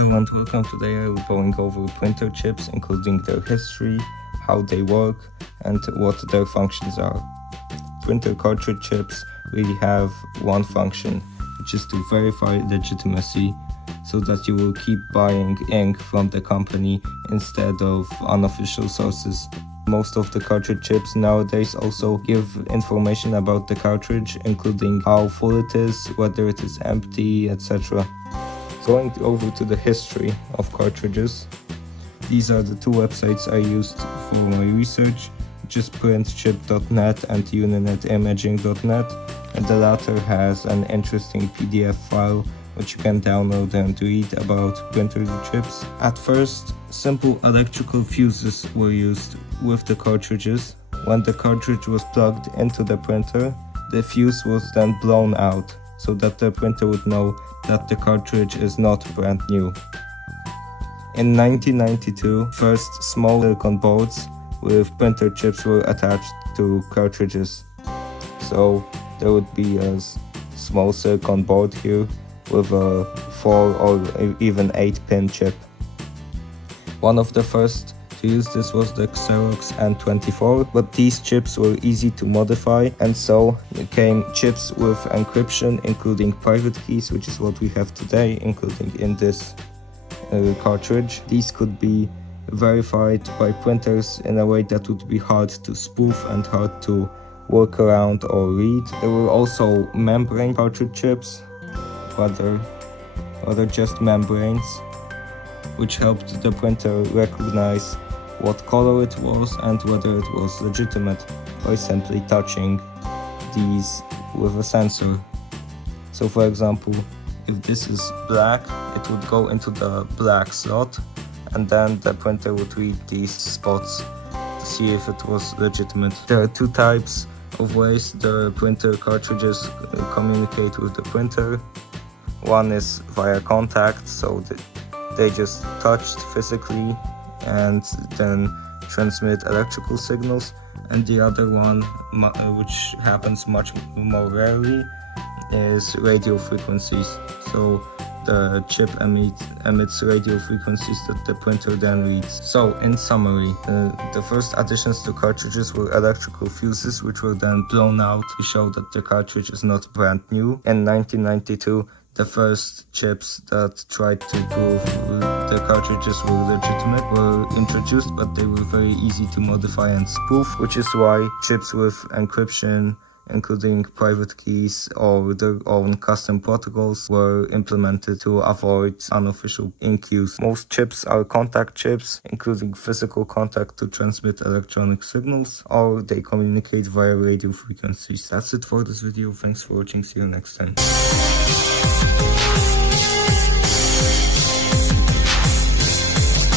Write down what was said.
Hello and welcome. Today I will be going over printer chips, including their history, how they work, and what their functions are. Printer cartridge chips really have one function, which is to verify legitimacy, so that you will keep buying ink from the company instead of unofficial sources. Most of the cartridge chips nowadays also give information about the cartridge, including how full it is, whether it is empty, etc. Going over to the history of cartridges, these are the two websites I used for my research, just printchip.net and uninetimaging.net, and the latter has an interesting PDF file which you can download and read about printer chips. At first, simple electrical fuses were used with the cartridges. When the cartridge was plugged into the printer, the fuse was then blown out, so that the printer would know that the cartridge is not brand new. In 1992, first small silicon boards with printer chips were attached to cartridges. So there would be a small silicon board here with a 4 or even 8-pin chip. One of the first to use this was the Xerox N24, but these chips were easy to modify, and so came chips with encryption, including private keys, which is what we have today, including in this cartridge. These could be verified by printers in a way that would be hard to spoof and hard to work around or read. There were also membrane cartridge chips, rather just membranes, which helped the printer recognize what color it was and whether it was legitimate by simply touching these with a sensor. So for example, if this is black, it would go into the black slot, and then the printer would read these spots to see if it was legitimate. There are two types of ways the printer cartridges communicate with the printer. One is via contact, so they just touched physically and then transmit electrical signals, and the other one, which happens much more rarely, is radio frequencies. So the chip emits radio frequencies that the printer then reads. So in summary, the first additions to cartridges were electrical fuses, which were then blown out to show that the cartridge is not brand new. In 1992, the first chips that tried to prove the cartridges were legitimate were introduced, but they were very easy to modify and spoof, which is why chips with encryption, including private keys or their own custom protocols, were implemented to avoid unofficial ink use. Most chips are contact chips, including physical contact to transmit electronic signals, or they communicate via radio frequencies. That's it for this video. Thanks for watching. See you next time.